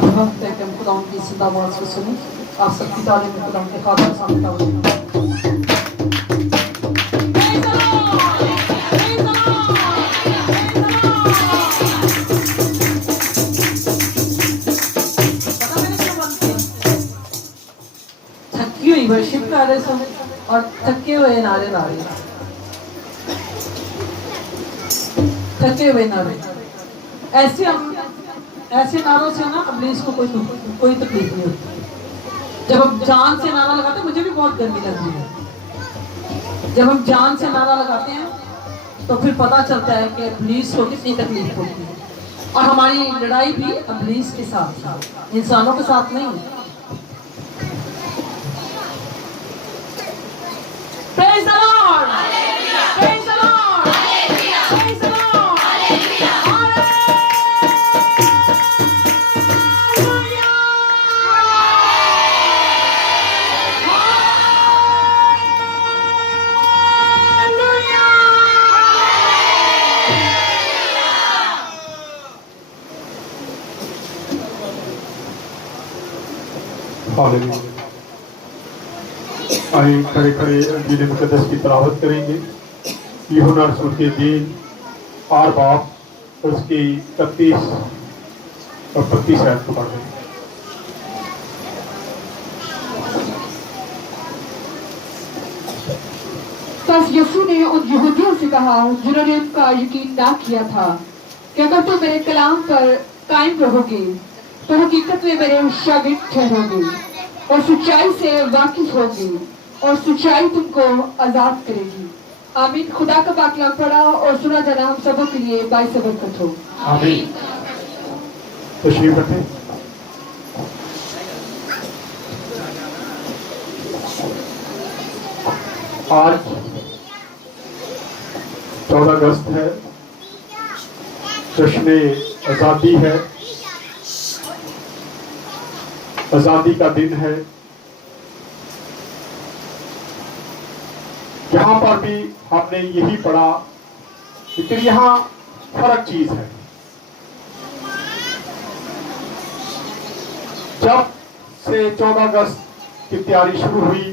اب وقت ہے کہ ہم خدا کی زندہ آواز کو سنیں. آپ سب کی تعلیم میں خدا کے خاطر سامنے توجہ. تھکی ہوئی ورشپ کر رہے سو اور تھکے ہوئے نعرے لا رہے. تھکے ہوئے نعرے ایسے نعروں سے نا ابلیس کو کوئی تکلیف نہیں ہوتی. جب ہم جان سے نعرہ لگاتے ہیں, مجھے بھی بہت گرمی لگتی ہے, جب ہم جان سے نعرہ لگاتے ہیں تو پھر پتہ چلتا ہے کہ ابلیس کو کتنی تکلیف ہوتی ہے. اور ہماری لڑائی بھی ابلیس کے ساتھ, انسانوں کے ساتھ نہیں. Praise the Lord! Praise the Lord! Praise the Lord! آئیں کھڑے کھڑے انجیل مقدس کی تلاوت کریں گے. یوحنا رسول کے انجیل 8 باب اس کی 31 اور 35 آیت کو پڑھیں. پس یسوع نے ان یہودیوں سے کہا جنہوں نے ان کا یقین نہ کیا تھا کہ اگر تم میرے کلام پر قائم رہو گے تو حقیقت میں میرے شاگرد ٹھہرو گے اور سچائی سے واقف ہوگے اور سچائی تم کو آزاد کرے گی. آمین. خدا کا پاک کلام پڑھا اور سنا جانا ہم سبوں کے لیے باعث برکت ہو. آمین. تشریف رکھیں. آج 14 اگست ہے, جشن آزادی ہے, آزادی کا دن ہے. یہاں پر بھی ہم نے یہی پڑھا, لیکن یہاں فرق چیز ہے. جب سے 14 اگست کی تیاری شروع ہوئی,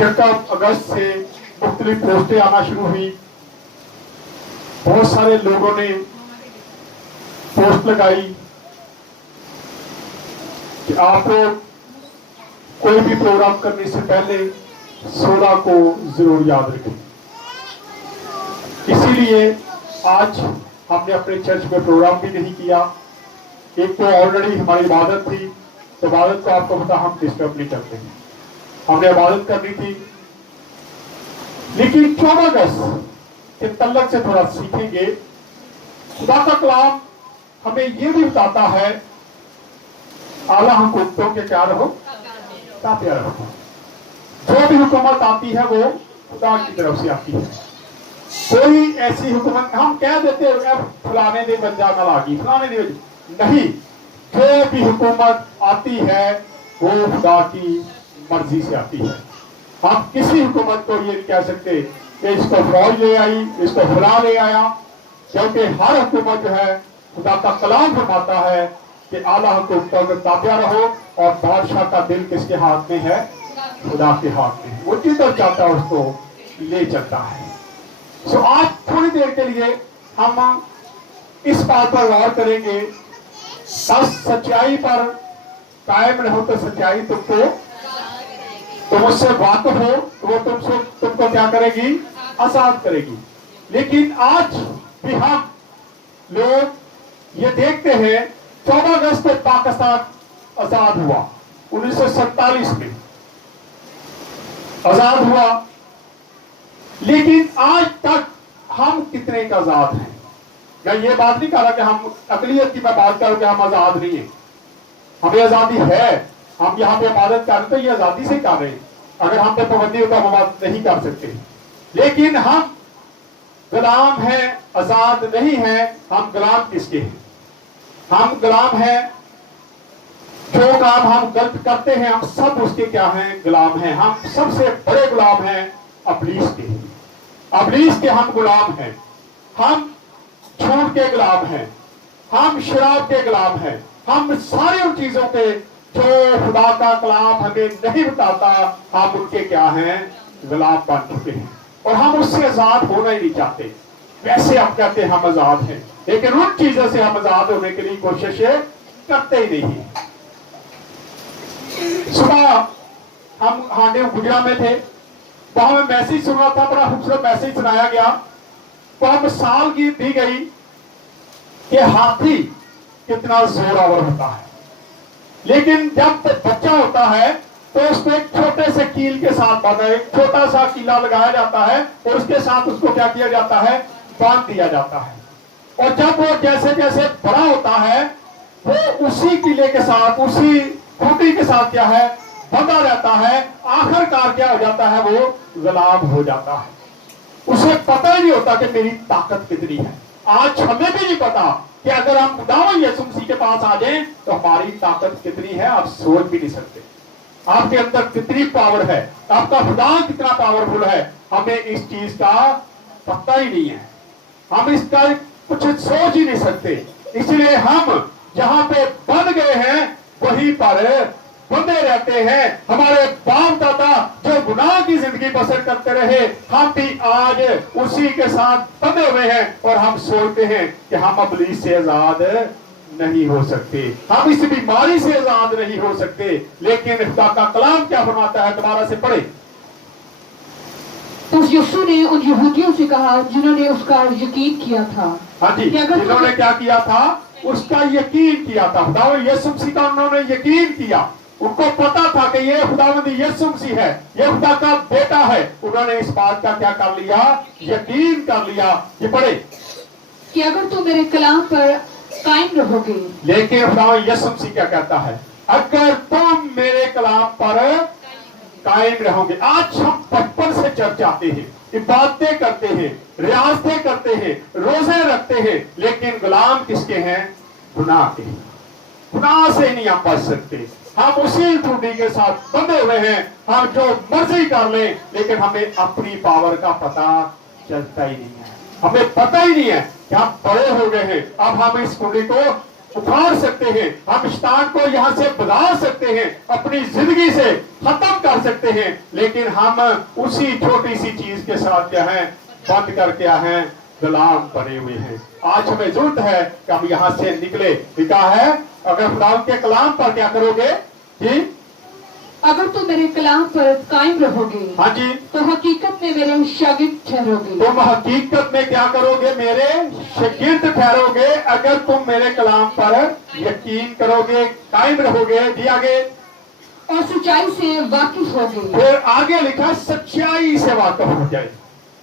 1 اگست سے مختلف پوسٹیں آنا شروع ہوئی. بہت سارے لوگوں نے پوسٹ لگائی کہ آپ لوگ کوئی بھی پروگرام کرنے سے پہلے 16 کو ضرور یاد رکھیں. اسی لیے آج ہم نے اپنے چرچ میں پروگرام بھی نہیں کیا. ایک تو آلریڈی ہماری عبادت تھی, تو عبادت کو آپ کو پتا ہم ڈسٹرب نہیں کرتے ہیں, ہم نے عبادت کرنی تھی. لیکن 14 اگست کے تعلق سے تھوڑا سیکھیں گے. خدا کا کلام ہمیں یہ بھی بتاتا ہے اعلیٰ حکومتوں کے کیا رہو, تابع رہو. جو بھی حکومت آتی ہے وہ خدا کی طرف سے آتی ہے. کوئی ایسی حکومت ہم کہہ دیتے ہیں فلانے دے بن جانا لاگی, فلانے دے نہیں. جو بھی حکومت آتی ہے وہ خدا کی مرضی سے آتی ہے. آپ کسی حکومت کو یہ نہیں کہہ سکتے کہ اس کو فوج لے آئی, اس کو فلاں لے آیا, کیونکہ ہر حکومت جو ہے خدا کا کلام فرماتا ہے کہ اعلیٰ حکومتوں میں تابع رہو, اور بادشاہ کا دل کس کے ہاتھ میں ہے, خدا کے ہاتھ میں. وہ جدھر چاہتا ہے اس کو لے چلتا ہے. سو آج تھوڑی دیر کے لیے ہم اس بات پر غور کریں گے, بس سچائی پر قائم رہو تو سچائی تم اس سے واقف ہو تو وہ تم کو کیا کرے گی, آزاد کرے گی. لیکن آج بھی ہم لوگ یہ دیکھتے ہیں 14 اگست کو پاکستان آزاد ہوا, 1947 میں آزاد ہوا. لیکن آج تک ہم کتنے کا آزاد ہیں؟ میں یہ بات نہیں کہہ رہا کہ ہم اقلیت کی میں بات کروں کہ ہم آزاد نہیں ہیں. ہمیں آزادی ہے, ہم یہاں پہ عبادت کر رہے تو یہ آزادی سے کر رہے ہیں. اگر ہم پہ پابندی ہو تو ہم عبادت نہیں کر سکتے. لیکن ہم غلام ہیں, آزاد نہیں ہیں. ہم غلام کس کے ہیں؟ ہم غلام ہیں. جو کام ہم غلط کرتے ہیں ہم سب اس کے کیا ہیں, غلام ہیں. ہم سب سے بڑے غلام ہیں ابلیس کے. ابلیس کے ہم غلام ہیں. ہم جھوٹ کے غلام ہیں, हम शराब के गुलाम हैं, हम सारी उन चीजों के जो खुदा का कलाम हमें नहीं बताता, हम उनके क्या हैं, गुलाम बन चुके हैं और हम उससे आजाद होना ही नहीं चाहते। वैसे आप कहते हैं हम आजाद हैं, लेकिन उन चीजों से हम आजाद होने के लिए कोशिश करते ही नहीं। सुबह हम हांडे गुजरा में थे, वहां में मैसेज सुना था, बड़ा खूबसूरत मैसेज सुनाया गया। वहां मिसाल की दी गई कि हाथी कितना जोरावर होता है, लेकिन जब बच्चा होता है तो उसको एक छोटे से कील के साथ बांधा, एक छोटा सा कीला लगाया जाता है और उसके साथ उसको क्या किया जाता है, बांध दिया जाता है। और जब वो जैसे जैसे बड़ा होता है वो उसी कीले के साथ, उसी खूंटी के साथ क्या है, बंधा रहता है। आखिरकार क्या हो जाता है, वो गुलाम हो जाता है। उसे पता ही नहीं होता कि मेरी ताकत कितनी है। आज हमें भी नहीं पता कि अगर हम खुदावंद यीशु मसीह के पास आ जाएं तो हमारी ताकत कितनी है, आप सोच भी नहीं सकते। आपके अंदर कितनी पावर है, आपका खुदा कितना पावरफुल है, हमें इस चीज का पता ही नहीं है। हम इसका कुछ सोच ही नहीं सकते। इसलिए हम जहां पे बंध गए हैं वहीं पर बंधे रहते हैं। हमारे बाप दादा जो गुनाह की जिंदगी बसर करते रहे, हम भी आज उसी के साथ बंधे हुए हैं और हम सोचते हैं कि हम इब्लीस से आजाद नहीं हो सकते, हम इस बीमारी से आजाद नहीं हो सकते। लेकिन खुदा का कलाम क्या फरमाता है, दोबारा से पढ़े। तो यीशु ने उन यहूदियों से कहा जिन्होंने उसका यकीन किया था। हाँ जी, जिन्होंने क्या किया था, उसका यकीन किया था। खुदावंद यीशु मसीह का उन्होंने यकीन किया। उनको पता था कि ये खुदावंद यीशु मसीह है, ये खुदा का बेटा है। उन्होंने इस बात का क्या कर लिया, यकीन कर लिया। ये पढ़े कि अगर तुम मेरे कलाम पर कायम रहोगे। लेकिन खुदावंद यीशु मसीह क्या कहता है, अगर तुम मेरे कलाम पर कायम रहोगे। आज हम बचपन से चर्च आते हैं, इबादतें करते हैं, रियाजतें करते हैं, रोजे रखते हैं, लेकिन गुलाम किसके हैं, गुनाह के। गुनाह से नहीं हम बच सकते। हम उसी खूंटी के साथ बंधे हुए हैं। हम जो मर्जी कर लें, लेकिन हमें अपनी पावर का पता चलता ही नहीं है। हमें पता ही नहीं है कि हम बड़े हो गए हैं, अब हम इस खूंटी को उखाड़ सकते हैं, हम शैतान को यहाँ से भगा सकते हैं, अपनी जिंदगी से खत्म कर सकते हैं। लेकिन हम उसी छोटी सी चीज के साथ क्या है, बंद कर क्या है, गुलाम बने हुए हैं। आज हमें जरूरत है कि हम यहाँ से निकले। लिखा है अगर खुदा के कलाम पर क्या करोगे जी, अगर तुम मेरे कलाम पर कायम रहोगे, हाँ जी, तो हकीकत में मेरे शागिर्द ठहरोगे। तुम हकीकत में क्या करोगे, मेरे शागिर्द ठहरोगे। अगर तुम मेरे कलाम पर यकीन करोगे, कायम रहोगे। जी आगे, और सच्चाई से वाकिफ होगे। फिर आगे लिखा सच्चाई से वाकिफ हो जाए।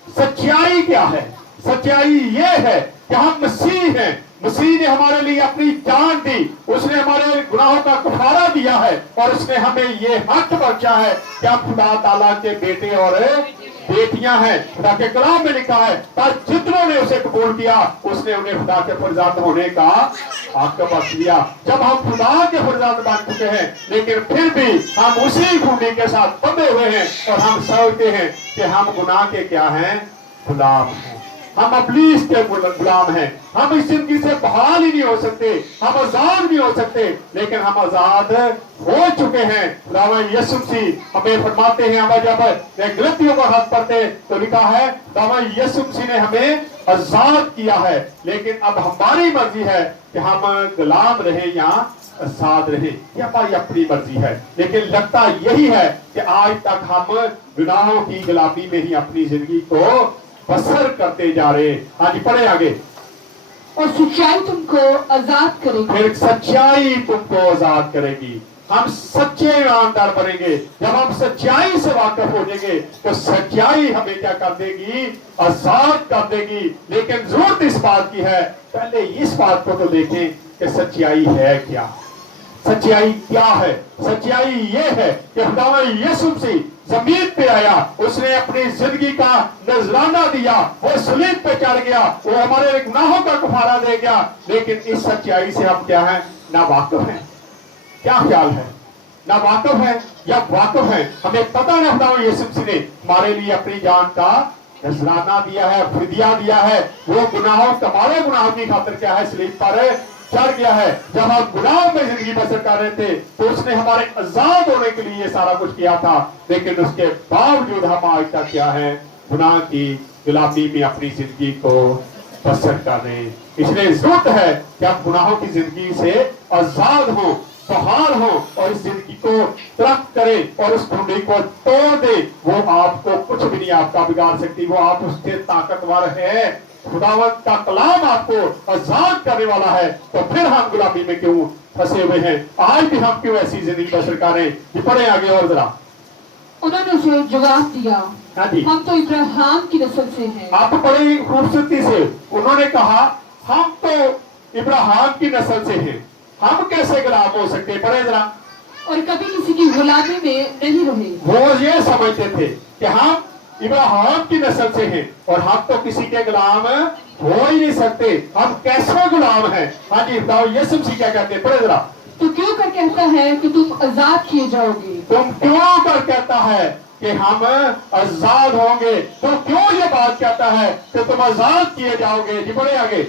सच्चाई क्या है, सच्चाई ये है कि हम मसीह हैं। मसीह ने हमारे लिए अपनी जान दी, उसने हमारे गुनाहों का कफारा दिया है और उसने हमें ये हक बख्शा है कि हम खुदा ताला के बेटे और बेटियां हैं। खुदा के कलाम में लिखा है पर जितनों ने उसे कबूल किया उसने उन्हें खुदा के फरजाद होने का हक बख्श दिया। जब हम खुदा के फरजाद बन चुके हैं, लेकिन फिर भी हम उसी खूंटी के साथ बंधे हुए हैं और हम सोचते हैं कि हम गुनाह के क्या हैं, गुलाम हैं, हम इब्लीस के गुलाम हैं। हम इस जिंदगी से बहाल ही नहीं हो सकते, हम आजाद नहीं हो सकते, लेकिन हम आजाद हो चुके हैं। खुदावंद यीशु मसीह हमें फरमाते हैं, हमें जब गलतियों का हाथ पड़ते तो लिखा है खुदावंद यीशु मसीह ने हमें आजाद किया है, लेकिन अब हमारी मर्जी है कि हम गुलाम रहे या आजाद रहे। ये हमारी अपनी मर्जी है। लेकिन लगता यही है कि आज तक हम गुनाहों की गुलामी में ही अपनी जिंदगी को बसर करते जा रहे। आज पढ़े आगे, और सच्चाई तुमको आजाद करेगी। फिर सच्चाई तुमको आजाद करेगी। हम सच्चे ईमानदार बनेंगे। जब हम सच्चाई से वाकिफ हो जाएंगे तो सच्चाई हमें क्या कर देगी, आजाद कर देगी। लेकिन जरूरत इस बात की है, पहले इस बात को तो देखें कि सच्चाई है क्या। सच्चाई क्या है, सच्चाई ये है कि खुदावंद यीशु मसीह जमीन पे आया, उसने अपनी जिंदगी का नजराना दिया, वो सलीब पे चढ़ गया, वो हमारे गुनाहों का कफारा दे गया। लेकिन इस सच्चाई से हम क्या है, ना वाकिफ हैं। क्या ख्याल है, ना वाकिफ है या वाकिफ है? हमें पता है खुदावंद यीशु मसीह ने हमारे लिए अपनी जान का नजराना दिया है, फिदिया दिया है। वो गुनाहों, हमारे गुनाहों की खातिर क्या है, सलीब पर चढ़ गया है। जब हम गुलाम में जिंदगी बसर कर रहे थे तो उसने हमारे आजाद होने के लिए ये सारा कुछ किया था, लेकिन उसके बावजूद हम आज तक क्या है, गुनाह की गुलामी में अपनी जिंदगी को बसर कर रहे हैं। इसलिए जरूरत है कि आप गुनाहों की जिंदगी से आजाद हो, बहार हो और इस जिंदगी को तरक करें और उस कुंडली को तोड़ दे। वो आपको कुछ भी नहीं आपका बिगाड़ सकती, वो आप उससे ताकतवर है। खुदावंत का कलाम आपको आजाद करने वाला है, तो फिर हम गुलामी में क्यों फंसे हुए हैं? आज भी हम क्यों ऐसी जिंदगी बसर कर रहे हैं? ये पढ़े आगे और जरा। उन्होंने उसे जवाब दिया, हाँ जी, हम तो इब्राहिम की नस्ल से हैं। आप बड़ी खूबसूरती से उन्होंने कहा, हम तो इब्राहिम की नस्ल से हैं, हम कैसे गुलाम हो सकते? पढ़े जरा। और कभी किसी की गुलामी में नहीं रहे। वो ये समझते थे कि हम इब्राहिम की नस्ल से हैं और हम तो किसी के गुलाम हो ही नहीं सकते, हम कैसे गुलाम हैं? हाँ जी, बताओ यीशु मसीह क्या कहते हैं? पढ़े जरा। तो क्यों कर कहता है कि तुम आजाद किए जाओगे? तुम क्यों कर कहता है कि हम आजाद होंगे? तो क्यों ये बात कहता है कि तुम आजाद किए जाओगे? जी पढ़े आगे।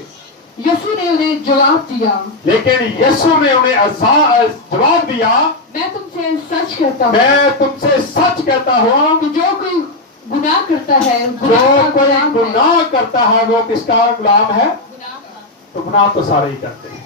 यीशु ने उन्हें जवाब दिया, लेकिन यीशु ने उन्हें जवाब दिया, मैं तुमसे सच कहता हूँ, मैं तुमसे सच कहता हूँ कि जो कोई गुनाह करता है, जो गुनाह का कोई गुलाम है। गुनाह करता है वो किसका गुलाम है? तो गुनाह तो सारे ही करते हैं।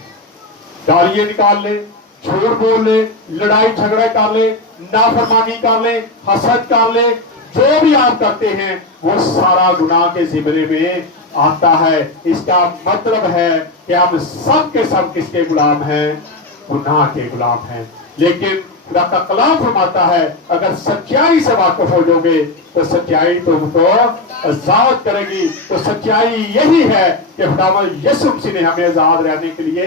गालियां निकाल ले, झूठ बोल ले, लड़ाई झगड़ा कर ले, नाफरमानी कर ले, हसद कर ले, जो भी आप करते हैं वो सारा गुनाह के जिम्मे में आता है। इसका मतलब है कि हम सब के सब किसके गुलाम हैं? गुनाह के गुलाम हैं। लेकिन खुदा का कलाम फरमाता है, अगर सच्चाई से वाकिफ हो जाओगे तो सच्चाई तुमको आजाद करेगी। तो सच्चाई यही है कि खुदावंद यीशु मसीह ने हमें आजाद रहने के लिए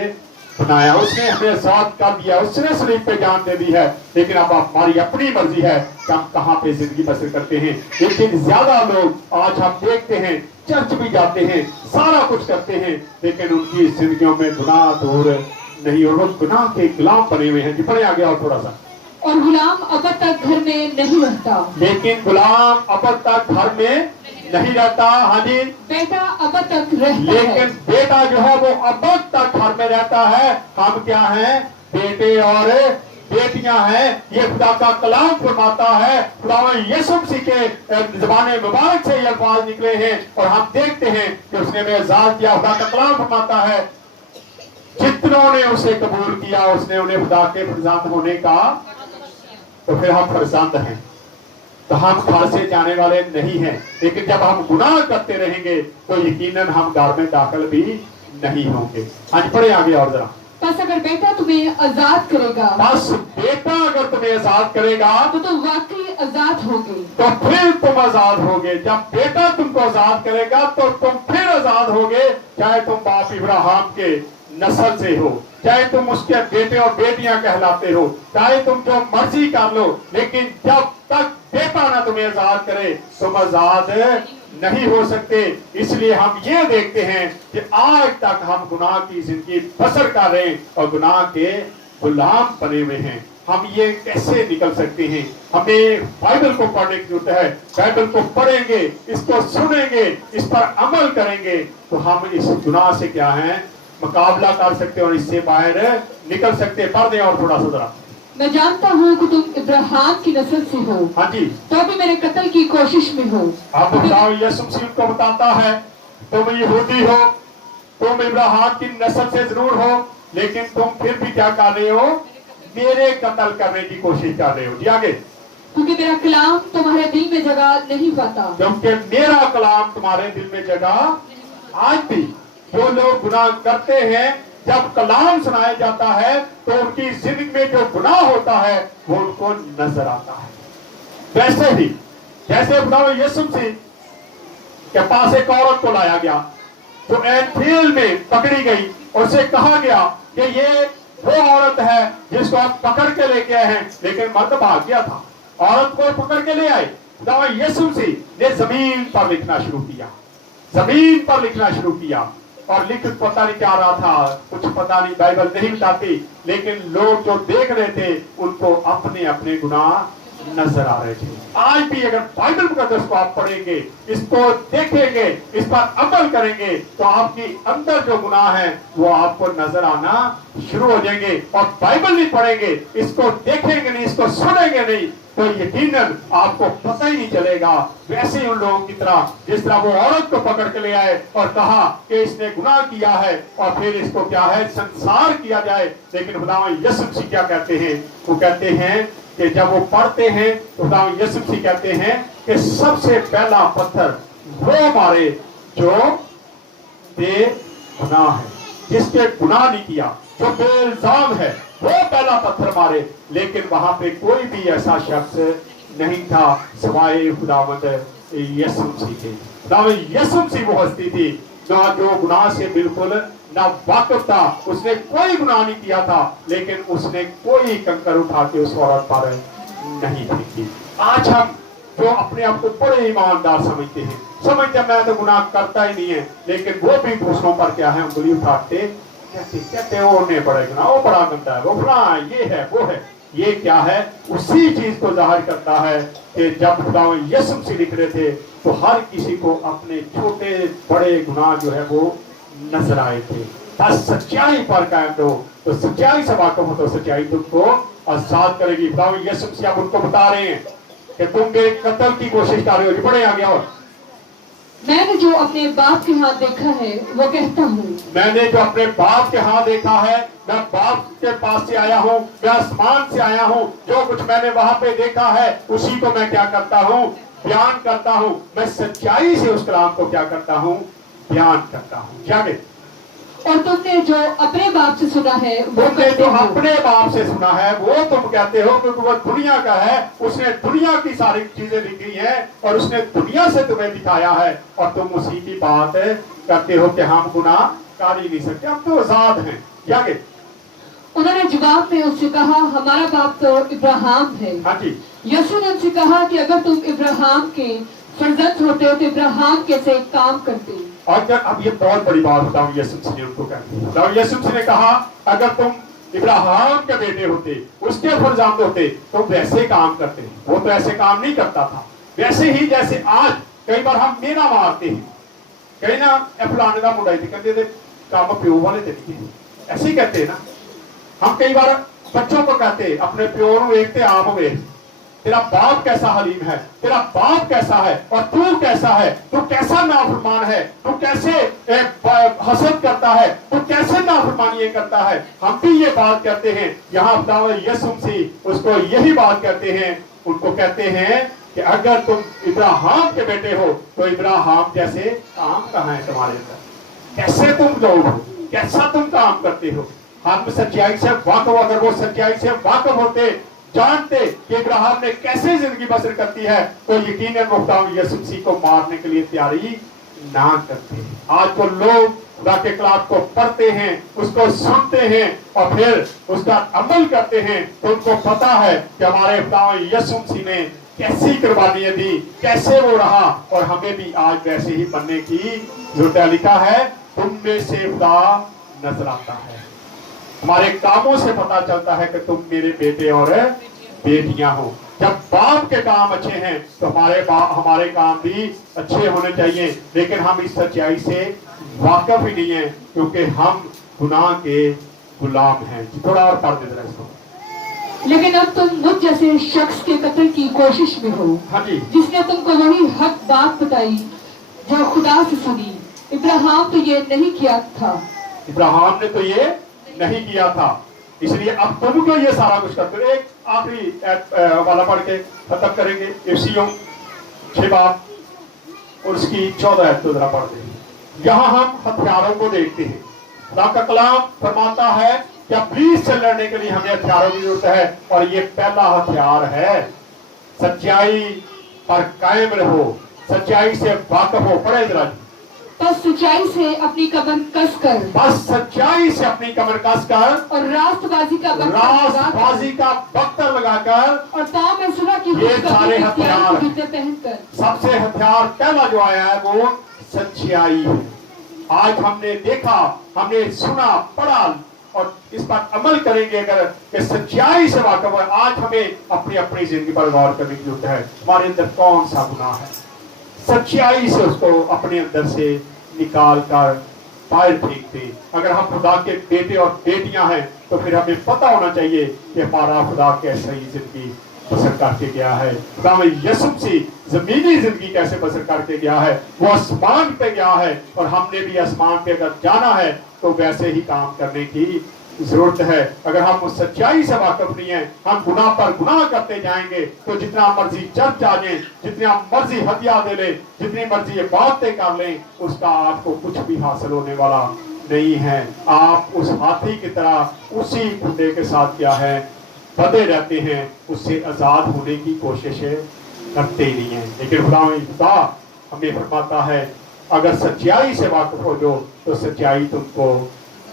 बनाया, उसने हमें आजाद कर दिया, उसने सलीब पे जान दे दी है। लेकिन अब हमारी अपनी मर्जी है कि हम कहाँ पे जिंदगी बसर करते हैं। लेकिन ज्यादा लोग आज हम देखते हैं चर्च भी जाते हैं, सारा कुछ करते हैं, लेकिन उनकी जिंदगियों में गुनाह दूर नहीं और वो गुनाह के गुलाम बने हुए हैं। जी पढ़े आगे और थोड़ा सा। और गुलाम अब तक घर में नहीं रहता, लेकिन गुलाम अब तक घर में नहीं रहता। हाँ जी, बेटा अब तक रहता लेकिन है। बेटा जो है वो अब तक घर में रहता है। हम क्या हैं? बेटे और बेटियां हैं। ये खुदा का कलाम फरमाता है, खुदावंद यीशु मसीह के ज़बान मुबारक से ये अल्फाज निकले हैं और हम देखते हैं कि उसने हमें आजाद किया। खुदा का कलाम फरमाता है, जितनों ने उसे कबूल किया उसने उन्हें खुदा के फरजंद होने का। तो फिर हम फरजंद हैं, तो हम घर से जाने वाले नहीं हैं। लेकिन जब हम गुनाह करते रहेंगे तो यकीनन हम घर में दाखिल भी नहीं होंगे। आज पढ़े आगे और जरा। बस अगर बेटा तुम्हें आजाद करेगा, बस बेटा अगर तुम्हें आजाद करेगा तो तुम वाकई आजाद होगे। तो फिर तुम आजाद होगे। जब बेटा तुमको आजाद करेगा तो तुम फिर आजाद होगे, चाहे तुम बाप इब्राहिम के नस्ल से हो, चाहे तुम उसके बेटे और बेटियां कहलाते हो, चाहे तुम जो मर्जी कर लो, लेकिन जब तक बेटा ना तुम्हें आजाद करे तुम आजाद नहीं हो सकते। इसलिए हम ये देखते हैं कि आज तक हम गुनाह की जिंदगी बसर कर रहे हैं और गुनाह के गुलाम बने हुए हैं। हम ये कैसे निकल सकते हैं? हमें बाइबल को पढ़ने की जरूरत है। बाइबल को पढ़ेंगे, इसको सुनेंगे, इस पर अमल करेंगे तो हम इस गुनाह से क्या है मुकाबला कर सकते और इससे बाहर निकल सकते। पढ़ दें और थोड़ा सा जरा। मैं जानता हूँ कि तुम इब्राहिम की नस्ल से हो, हाँ जी, तो भी मेरे कत्ल की कोशिश में हो। अब बताओ, यीशु मसीह को बताता है तुम यहूदी हो, तुम इब्राहिम की नस्ल से जरूर हो, लेकिन तुम फिर भी क्या कर रहे हो? मेरे कत्ल करने की कोशिश कर रहे हो। जी आगे। क्योंकि मेरा कलाम तुम्हारे दिल में जगह नहीं पाता। क्योंकि मेरा कलाम तुम्हारे दिल में जगह आज भी जो लोग गुनाह करते हैं, जब कलाम सुनाया जाता है तो उनकी जिंदगी में जो गुनाह होता है वो उनको नजर आता है। वैसे ही जैसे बताओ यीशु मसीह के पास एक औरत को लाया गया जो एनफील्ड में पकड़ी गई और उसे कहा गया कि ये वो औरत है जिसको आप पकड़ के लेके आए हैं, लेकिन मर्द भाग गया था। औरत को पकड़ के ले आए। यीशु मसीह ने जमीन पर लिखना शुरू किया, जमीन पर लिखना शुरू किया और लिख पता नहीं क्या रहा था, कुछ पता नहीं, बाइबल नहीं बताती, लेकिन लोग जो देख रहे थे उनको अपने अपने गुनाह नजर आ रहे थे। आज भी अगर बाइबल मुकद्दस को आप पढ़ेंगे, इसको देखेंगे, इस पर अमल करेंगे, तो आपके अंदर जो गुनाह है वो आपको नजर आना शुरू हो जाएंगे। और बाइबल नहीं पढ़ेंगे, इसको देखेंगे नहीं, इसको सुनेंगे नहीं, तो यकीनन आपको पता ही नहीं चलेगा। वैसे ही उन लोगों की तरह, जिस तरह वो औरत को पकड़ के ले आए और कहा कि इसने गुनाह किया है और फिर इसको क्या है, संसार किया जाए। लेकिन खुदावंद यीशु मसीह क्या कहते हैं? वो कहते हैं कि जब वो पढ़ते हैं तो खुदावंद यीशु मसीह कहते हैं कि सबसे पहला पत्थर वो मारे जो बेगुनाह है, जिसके गुनाह नहीं किया, जो बेइल्जाम है, वो पहला पत्थर मारे। लेकिन वहां पे कोई भी ऐसा शख्स नहीं था सिवाय खुदावंद यीशु मसीह के। खुदावंद यीशु मसीह वो हस्ती थी जो गुनाह से बिल्कुल ना वाकिफ था, उसने कोई गुनाह नहीं किया था, लेकिन उसने कोई कंकर उठा के उस औरत पर नहीं फेंकी। आज हम जो अपने आप को बड़े ईमानदार समझते हैं, समझते मैं तो गुनाह करता ही नहीं है, लेकिन वो भी दूसरों पर क्या है, उंगली उठाते कहते वो ने बड़े गुनाह, वो बड़ा गंदा है, वो फलां, ये है, वो है। ये क्या है? उसी चीज को जाहिर करता है कि जब खुदावंद यीशु मसीह लिख रहे थे तो हर किसी को अपने छोटे बड़े गुनाह जो है वो नजर आए थे। बस सच्चाई पर कायम रहो, तो सच्चाई से वाकिफ हो तो सच्चाई तुमको आजाद करेगी। खुदावंद यीशु मसीह अब उनको बता रहे हैं कि तुम मेरे कत्ल की कोशिश कर रहे हो। बड़े आ गया, और मैंने जो अपने बाप के हाथ देखा है वो कहता हूँ, मैंने जो अपने बाप के हाथ देखा है, मैं बाप के पास से आया हूँ, मैं आसमान से आया हूँ, जो कुछ मैंने वहां पे देखा है उसी को मैं क्या करता हूँ, बयान करता हूँ। मैं सच्चाई से उस कलाम को क्या करता हूँ, बयान करता हूँ। क्या कहते? और तुमने जो अपने बाप से सुना है वो तुमने कहते जो हो। अपने बाप से सुना है वो तुम कहते हो, क्योंकि वो दुनिया का है, उसने दुनिया की सारी चीजें लिखी हैं और उसने दुनिया से तुम्हें दिखाया है, और तुम उसी की बात करते हो कि हम गुनाह कर ही नहीं सकते, हम तो आजाद हैं। क्या कहते? उन्होंने जवाब में उससे कहा, हमारा बाप तो इब्राहिम है। हाँ जी। यीशु ने उनसे कहा कि अगर तुम इब्राहिम के फर्जंद होते हो तो इब्राहिम कैसे काम करते। और अब ये बहुत बड़ी बात बताऊं, यीशु मसीह ने उनको कहा, यीशु मसीह ने कहा अगर तुम इब्राहिम के बेटे होते, उसके फर्जंद होते, तो वैसे काम करते। वो तो ऐसे काम नहीं करता था। वैसे ही जैसे आज कई बार हम मेरा मारते हैं, कहीं ना फलाने का मुंडा कहते थे काम प्यो वाले तरीके, ऐसे ही कहते हैं ना। हम कई बार बच्चों को कहते अपने प्यो को देखते आप वे, तेरा बाप कैसा हलीम है, तेरा बाप कैसा है और तू कैसा है, तू कैसा नाफरमान है, तू कैसे हसद करता है, तू कैसे नाफरमानी करता है। हम भी ये बात करते हैं। यहाँ खुदावंद यीशु मसीह उसको यही बात कहते हैं, उनको कहते हैं कि अगर तुम इब्राहिम के बेटे हो तो इब्राहिम जैसे काम कहाँ है तुम्हारे अंदर, कैसे तुम लोग हो, कैसा तुम काम करते हो। हम सच्चाई से वाकिफ, अगर वो सच्चाई से वाकिफ होते, जानते कि इब्राहिम ने कैसे जिंदगी बसर करती है, तो यकीनन वो खुदावंद यीशु मसीह को मारने के लिए तैयारी ना करते। आज तो लोग खुदा के कलाम को पढ़ते हैं, उसको सुनते हैं और फिर उसका अमल करते हैं, तो उनको पता है कि हमारे खुदावंद यीशु मसीह ने कैसी कुर्बानियां दी, कैसे वो रहा, और हमें भी आज वैसे ही बनने की जरूरत है। लिखा है तुम में से खुदा नजर आता है। हमारे कामों से पता चलता है कि तुम मेरे बेटे और बेटियां हो। जब बाप के काम अच्छे हैं तो हमारे काम भी अच्छे होने चाहिए, लेकिन हम इस सच्चाई से वाकिफ ही नहीं है, क्योंकि हम गुनाह के गुलाम हैं। थोड़ा और पढ़ देते हैं इसको। लेकिन अब तुम मुझ जैसे शख्स के कत्ल की कोशिश में हो, हाँ जी, जिसने तुमको वही हक बात बताई जो खुदा से सुनी। इब्राहिम तो ये नहीं किया था, इब्राहिम ने तो ये नहीं किया था, इसलिए अब तुम क्यों ये सारा कुछ करते हो। एक आखिरी वाला पढ़ के खत्म करेंगे, इफ्सियों 6 बाब और उसकी 14 तो जरा पढ़ देंगे। यहाँ हम हथियारों को देखते हैं। खुदा का कलाम फरमाता है कि इब्लीस से लड़ने के लिए हमें हथियारों की जरूरत है, और ये पहला हथियार है सच्चाई पर कायम रहो, सच्चाई से वाकिफ हो। पढ़े जरा। बस सच्चाई से अपनी कमर कस कर, बस सच्चाई से अपनी कमर कस कर, और रास्तबाजी का बख्तर लगाकर, और पाँव में सुलह की ये सारे हथियार जूते पहनकर। सबसे हथियार पहला जो आया है वो सच्चाई है। आज हमने देखा, हमने सुना, पढ़ा, और इस पर अमल करेंगे अगर कि सच्चाई से वाकफ है। आज हमें अपनी अपनी जिंदगी पर गौर करने की जरूरत है, हमारे अंदर कौन सा गुनाह है, सच्चाई से उसको अपने अंदर से निकाल कर बाहर फेंक दे। अगर हम खुदा के बेटे और बेटियां हैं तो फिर हमें पता होना चाहिए कि हमारा खुदा कैसे ही जिंदगी बसर करके गया है, खुदा में यसुम सी जमीनी जिंदगी कैसे बसर करके गया है, वो आसमान पे गया है और हमने भी आसमान पे अगर जाना है तो वैसे ही काम करने की जरूरत है। अगर हम उस सच्चाई से वाकिफ नहीं है, हम गुनाह पर गुनाह करते जाएंगे तो जितना मर्जी चर्च आ जाए, जितना मर्जी हदिया दे ले, जितनी मर्जी ये बातें कर लें, उसका आपको कुछ भी हासिल होने वाला नहीं है। आप उस हाथी की तरह उसी खुदे के साथ क्या है बंधे रहते हैं, उससे आजाद होने की कोशिश करते ही नहीं है। लेकिन खुदा हमें फरमाता है अगर सच्चाई से वाकिफ हो जो तो सच्चाई तुमको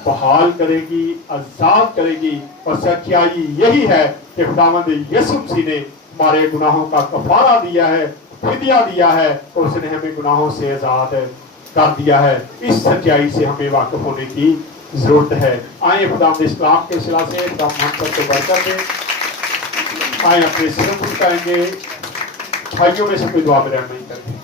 बहाल करेगी, आजाद करेगी। और सच्चाई यही है कि खुदावंद यीशु मसीह ने हमारे गुनाहों का कफारा दिया है, फिदिया दिया है और उसने हमें गुनाहों से आजाद कर दिया है। इस सच्चाई से हमें वाकिफ होने की जरूरत है। आए खुदावंद इस कलाम के सिला से खुदा हम सबको बरकत दे। आए अपने सिर उठाएंगे, भाइयों में से कोई दुआ में रहना नहीं करते।